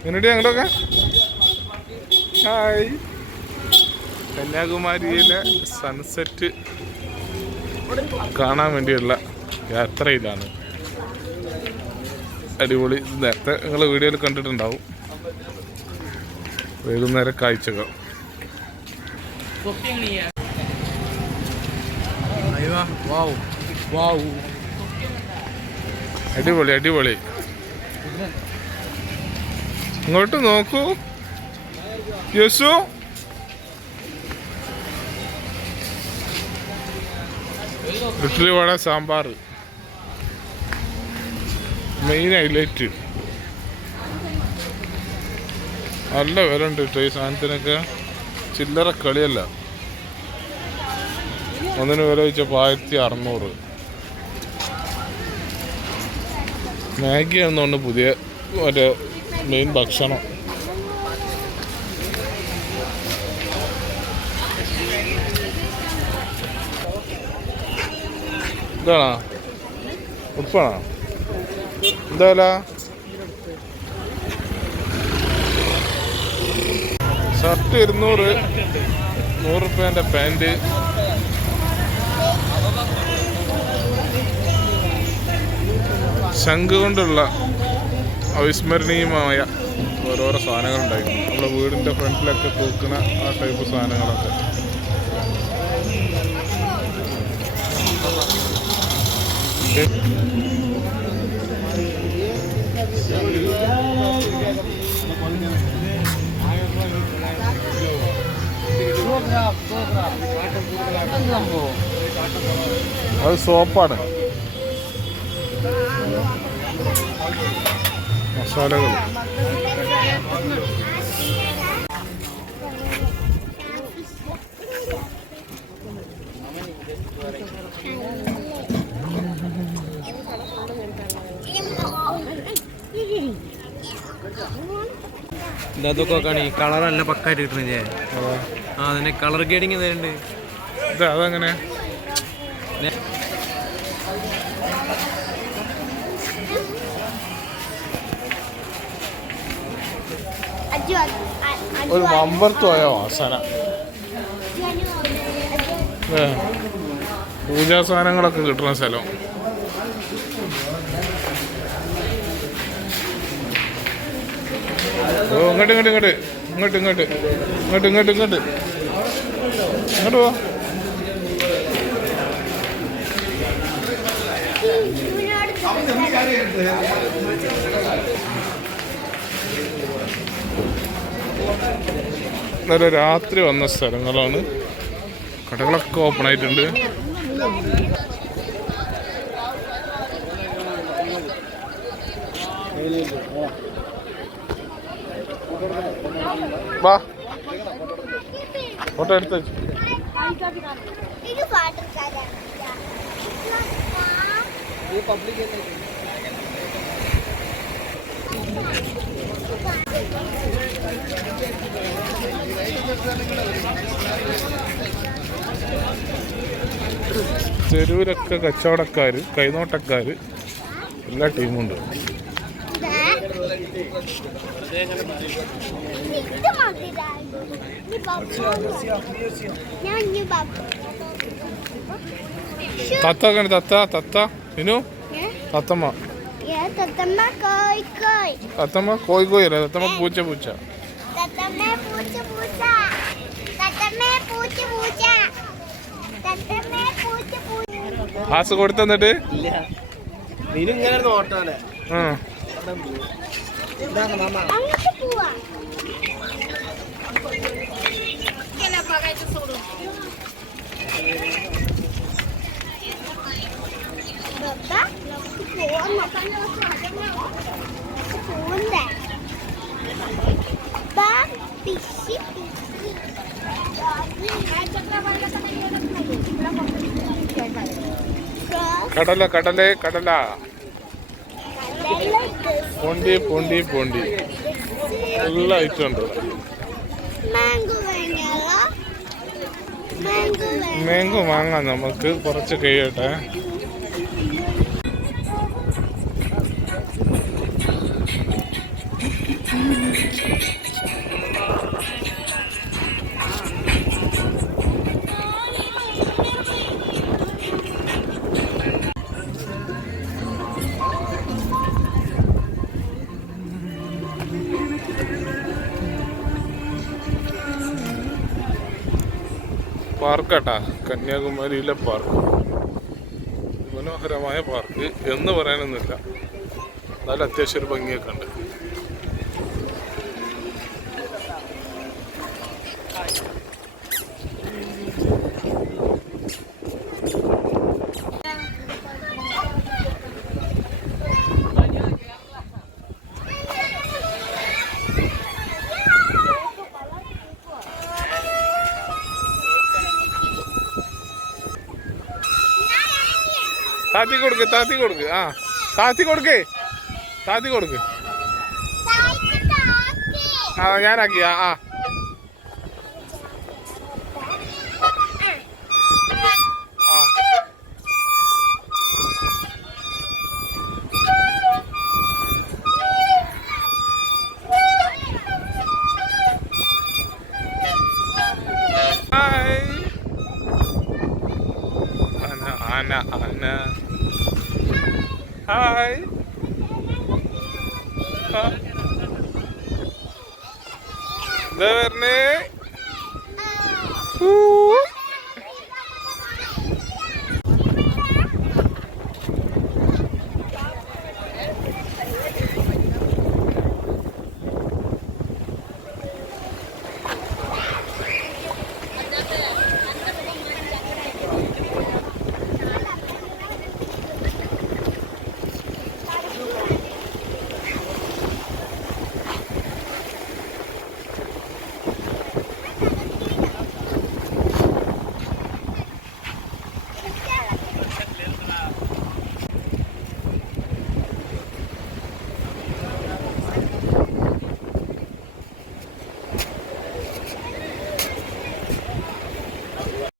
എങ്ങനെയുണ്ട് ഞങ്ങളൊക്കെ? Hi. കന്യാകുമാരിയിലെ sunset കാണാൻ വേണ്ടിയുള്ള യാത്രയിലാണ്. അടിപൊളി. നേരത്തെ നിങ്ങൾ വീഡിയോയിൽ കണ്ടിട്ടുണ്ടാവും. വൈകുന്നേര കാഴ്ചകൾ. അടിപൊളി അടിപൊളി. ഇങ്ങോട്ട് നോക്കൂ. യേശു. ഇഡ്ഡലി വട സാമ്പാർ. മെയിൻ ഹൈലൈറ്റ് നല്ല വില ഉണ്ട് കേട്ടോ ഈ സാധനത്തിനൊക്കെ. ചില്ലറ കളിയല്ല. ഒന്നിന് വില വെച്ചപ്പോൾ ആയിരത്തി അറുന്നൂറ്. മാഗി ആണെന്നുണ്ട് പുതിയ മറ്റേ മെയിൻ ഭക്ഷണം ഇതാണോ? ഉടുപ്പാണോ എന്താ ഷർട്ട് ഇരുന്നൂറ് നൂറ് റുപ്യേന്റെ പാന്റ് ശംഖ് കൊണ്ടുള്ള അവിസ്മരണീയമായ ഓരോരോ സാധനങ്ങളുണ്ടായിരുന്നു നമ്മുടെ വീടിന്റെ ഫ്രണ്ടിലൊക്കെ പൂക്കുന്ന ആ ടൈപ്പ് സാധനങ്ങളൊക്കെ. അത് സോപ്പാണ്. മസാലകൾ. ണി കാണി കളറല്ല പക്കായിട്ട് കിട്ടുന്നത് ആ അതിന് കളർ ഗേഡിങ് തരണ്ട് അതങ്ങനെ? ഒരു വമ്പർത്തുമായ വാസന പൂജാ സാധനങ്ങളൊക്കെ കിട്ടുന്ന സ്ഥലം. ഓ ഇങ്ങോട്ട് ഇങ്ങോട്ട് ഇങ്ങോട്ട്. ഇങ്ങോട്ട് ഇങ്ങോട്ട്. ഇങ്ങോട്ട് ഇങ്ങോട്ട് ഇങ്ങോട്ട്. ഇങ്ങോട്ട് പോ ഇന്നലെ രാത്രി വന്ന സ്ഥലങ്ങളാണ്. കടകളൊക്കെ ഓപ്പൺ ആയിട്ടുണ്ട്. വാ. ഫോട്ടോ എടുത്ത് വെച്ചു. തെരുവിലൊക്കെ കച്ചവടക്കാർ കൈനോട്ടക്കാർ എല്ലാ ടീമുണ്ട് തത്ത കണ്ട് തത്ത തത്ത. ഇനു തത്തമ്മ. തത്തമ്മ കോയി അല്ല? തത്തമ്മ പൂച്ച പൂച്ച. തത്തമ്മ പൂച്ച പൂച്ച. പാസ് കൊടുത്തന്നിട്ട് ഇങ്ങനെ നോട്ടാണ് പോകുന്നേ കടല കടല കടല. പൊണ്ടി പൊണ്ടി പൊണ്ടി. എല്ലാ ഐറ്റം ഉണ്ട്. മാംഗോ വാങ്ങാം നമുക്ക്. കുറച്ച് കഴിയട്ടെ. പാർക്കാട്ടാ. കന്യാകുമാരിയിലെ പാർക്ക്. മനോഹരമായ പാർക്ക് എന്ന് പറയാനൊന്നുമില്ല. നല്ല അത്യാവശ്യം ഒരു ഭംഗിയൊക്കെ ഉണ്ട്. താത്തി കൊടുക്ക് താത്തി കൊടുക്ക്. ആ താത്തി കൊടുക്ക്. താത്തി കൊടുക്ക്. ആ ഞാനാക്കി ആ ആ ആ. ഹായ്. ദേ വരണേ ഊ.